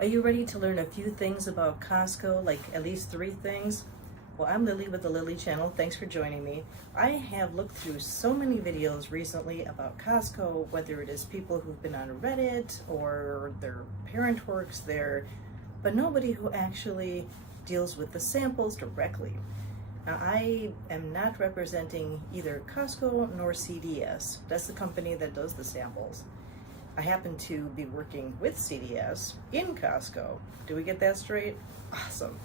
Are you ready to learn a few things about Costco, like at least 3 things? Well, I'm Lily with the Lily channel. Thanks for joining me. I have looked through so many videos recently about Costco, whether it is people who've been on Reddit or their parent works there, but nobody who actually deals with the samples directly. Now, I am not representing either Costco nor CDS. That's the company that does the samples. I happen to be working with CDS in Costco. Do we get that straight? Awesome.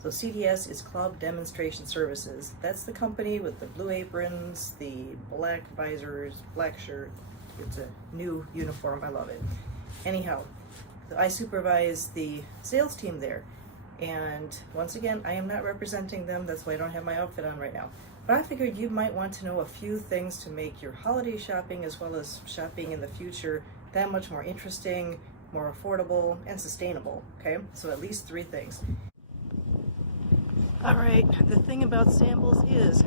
So CDS is Club Demonstration Services. That's the company with the blue aprons, the black visors, black shirt. It's a new uniform. I love it. Anyhow, I supervise the sales team there. And once again, I am not representing them. That's why I don't have my outfit on right now. But I figured you might want to know a few things to make your holiday shopping as well as shopping in the future that much more interesting, more affordable, and sustainable, okay? So at least 3 things. All right, the thing about samples is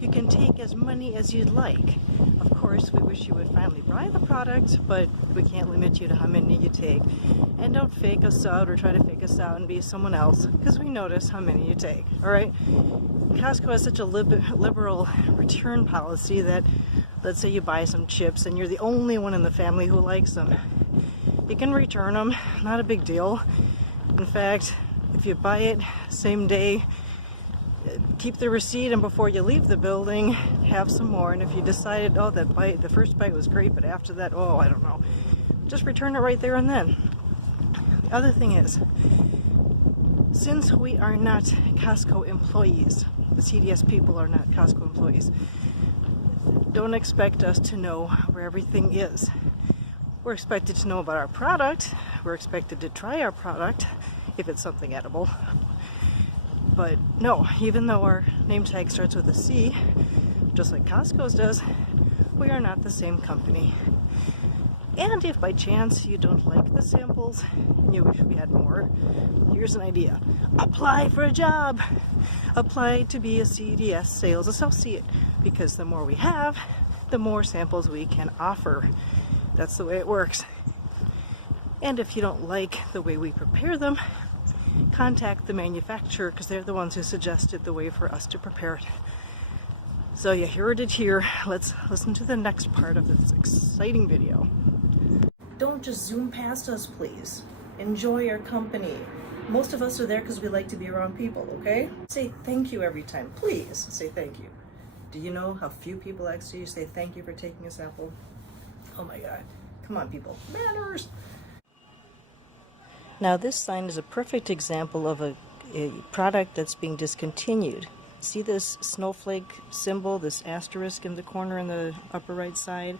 you can take as many as you'd like. Of course, we wish you would finally buy the product, but we can't limit you to how many you take. And don't fake us out or try to fake us out and be someone else, because we notice how many you take, all right? Costco has such a liberal return policy that, let's say you buy some chips and you're the only one in the family who likes them. You can return them, not a big deal. In fact, if you buy it same day, keep the receipt, and before you leave the building, have some more. And if you decided, oh, the first bite was great, but after that, oh, I don't know, just return it right there and then. The other thing is, since we are not Costco employees, the CDS people are not Costco employees, don't expect us to know where everything is. We're expected to know about our product. We're expected to try our product if it's something edible. But no, even though our name tag starts with a C, just like Costco's does, we are not the same company. And if by chance you don't like the samples and you wish we had more, here's an idea. Apply for a job. Apply to be a CDS sales associate, because the more we have, the more samples we can offer. That's the way it works. And if you don't like the way we prepare them, contact the manufacturer, because they're the ones who suggested the way for us to prepare it. So you heard it here. Let's listen to the next part of this exciting video. Don't just zoom past us, please. Enjoy our company. Most of us are there because we like to be around people, okay? Say thank you every time. Please say thank you. Do you know how few people actually say thank you for taking a sample? Oh my God. Come on, people. Manners! Now this sign is a perfect example of a product that's being discontinued. See this snowflake symbol, this asterisk in the corner in the upper right side?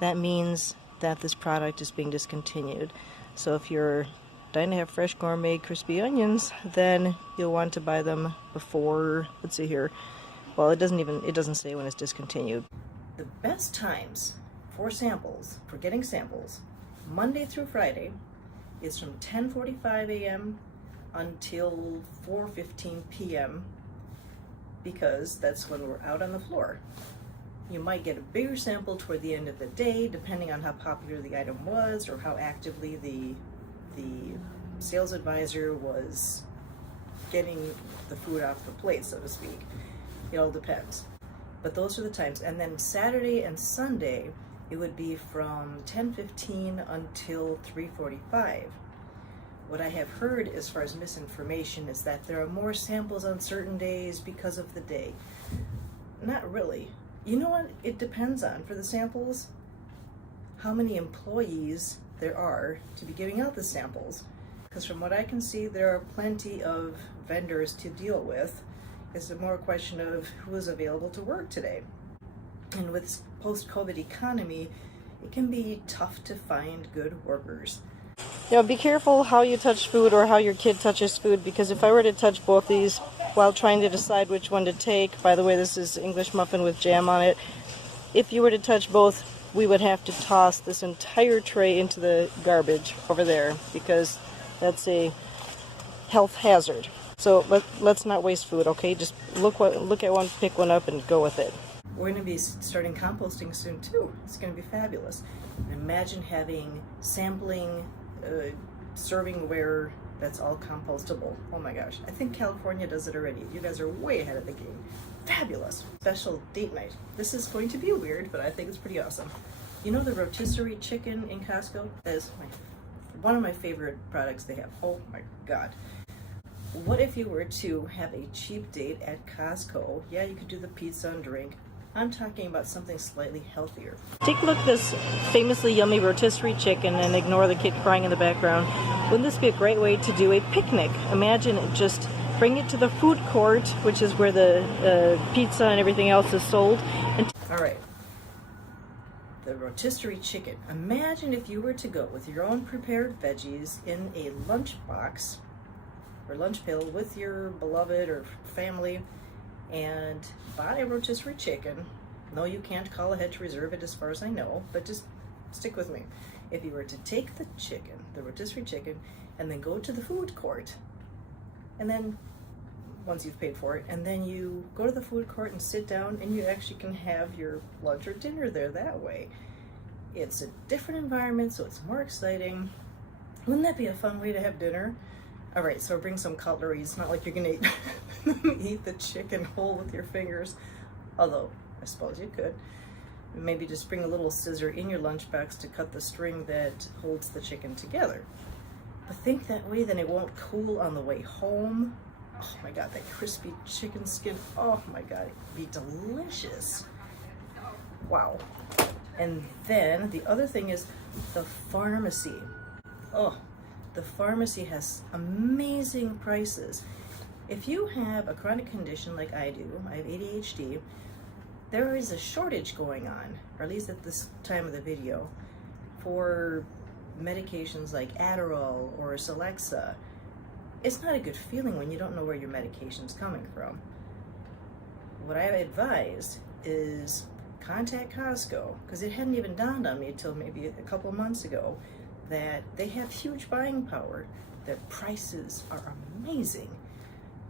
That means that this product is being discontinued. So if you're dying to have fresh gourmet crispy onions, then you'll want to buy them before, let's see here, well, it doesn't say when it's discontinued. The best times for samples, for getting samples, Monday through Friday, is from 10:45 a.m. until 4:15 p.m. because that's when we're out on the floor. You might get a bigger sample toward the end of the day, depending on how popular the item was or how actively the sales advisor was getting the food off the plate, so to speak. It all depends. But those are the times. And then Saturday and Sunday, it would be from 10:15 until 3:45. What I have heard as far as misinformation is that there are more samples on certain days because of the day. Not really. You know what it depends on for the samples? How many employees there are to be giving out the samples. Because from what I can see, there are plenty of vendors to deal with. It's more a question of who is available to work today. And with post-COVID economy, it can be tough to find good workers. You know, be careful how you touch food or how your kid touches food, because if I were to touch both these while trying to decide which one to take, by the way, this is English muffin with jam on it. If you were to touch both, we would have to toss this entire tray into the garbage over there, because that's a health hazard. So let's not waste food, okay? Just look at one, pick one up, and go with it. We're going to be starting composting soon too. It's going to be fabulous. Imagine having sampling servingware that's all compostable. Oh my gosh, I think California does it already. You guys are way ahead of the game. Fabulous. Special date night. This is going to be weird, but I think it's pretty awesome. You know the rotisserie chicken in Costco? That is one of my favorite products they have. Oh my god. What if you were to have a cheap date at Costco? Yeah, you could do the pizza and drink. I'm talking about something slightly healthier. Take a look at this famously yummy rotisserie chicken and ignore the kid crying in the background. Wouldn't this be a great way to do a picnic? Imagine just bring it to the food court, which is where the pizza and everything else is sold. All right, the rotisserie chicken. Imagine if you were to go with your own prepared veggies in a lunch box or lunch pail with your beloved or family, and buy a rotisserie chicken. No, you can't call ahead to reserve it as far as I know, but just stick with me. If you were to take the chicken, the rotisserie chicken, and then go to the food court, and then once you've paid for it, and then you go to the food court and sit down, and you actually can have your lunch or dinner there that way. It's a different environment, so it's more exciting. Wouldn't that be a fun way to have dinner? All right, so bring some cutlery. It's not like you're gonna eat the chicken whole with your fingers, although I suppose you could. Maybe just bring a little scissor in your lunchbox to cut the string that holds the chicken together. But think that way, then it won't cool on the way home. Oh my god, that crispy chicken skin. Oh my god, it'd be delicious. Wow. And then the other thing is the pharmacy. Oh, the pharmacy has amazing prices. If you have a chronic condition like I do, I have ADHD, there is a shortage going on, or at least at this time of the video, for medications like Adderall or Celexa. It's not a good feeling when you don't know where your medication's coming from. What I advise is contact Costco, because it hadn't even dawned on me until maybe a couple months ago that they have huge buying power. Their prices are amazing.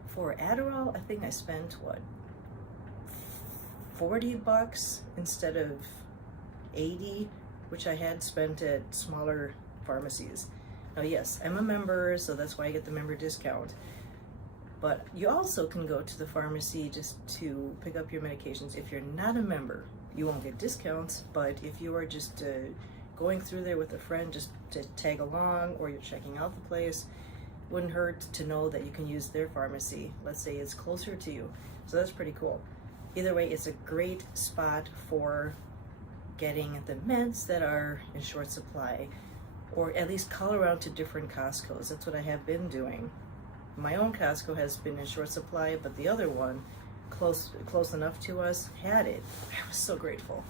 For Adderall, I think I spent, what, $40 instead of 80, which I had spent at smaller pharmacies. Now yes, I'm a member, so that's why I get the member discount. But you also can go to the pharmacy just to pick up your medications. If you're not a member, you won't get discounts, but if you are just going through there with a friend just to tag along, or you're checking out the place, wouldn't hurt to know that you can use their pharmacy. Let's say it's closer to you. So that's pretty cool. Either way, it's a great spot for getting the meds that are in short supply, or at least call around to different Costco's. That's what I have been doing. My own Costco has been in short supply, but the other one, close enough to us, had it. I was so grateful.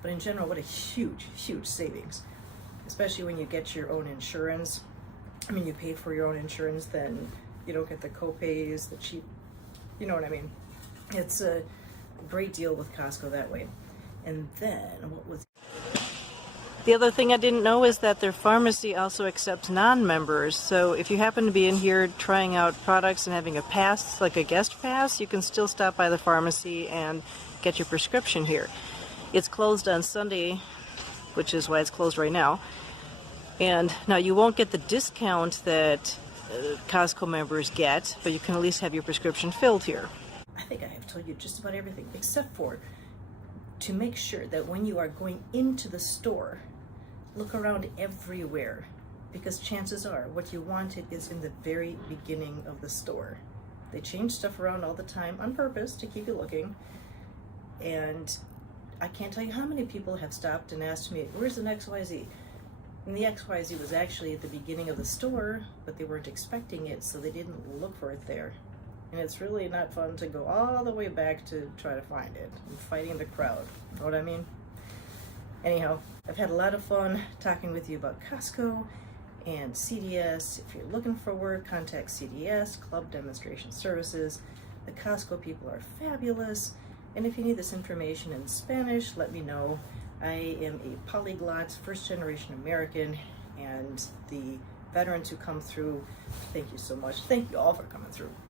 But in general, what a huge, huge savings, especially when you get your own insurance. I mean, you pay for your own insurance, then you don't get the co-pays, the cheap, you know what I mean? It's a great deal with Costco that way. And then, what was... The other thing I didn't know is that their pharmacy also accepts non-members. So if you happen to be in here trying out products and having a pass, like a guest pass, you can still stop by the pharmacy and get your prescription here. It's closed on Sunday, which is why it's closed right now. And now you won't get the discount that Costco members get, but you can at least have your prescription filled here. I think I have told you just about everything, except for to make sure that when you are going into the store, look around everywhere, because chances are what you wanted is in the very beginning of the store. They change stuff around all the time on purpose to keep you looking, and I can't tell you how many people have stopped and asked me, where's the XYZ? And the XYZ was actually at the beginning of the store, but they weren't expecting it, so they didn't look for it there. And it's really not fun to go all the way back to try to find it. I'm fighting the crowd, know what I mean? Anyhow, I've had a lot of fun talking with you about Costco and CDS. If you're looking for work, contact CDS, Club Demonstration Services. The Costco people are fabulous. And if you need this information in Spanish, let me know. I am a polyglot, first-generation American, and the veterans who come through, thank you so much. Thank you all for coming through.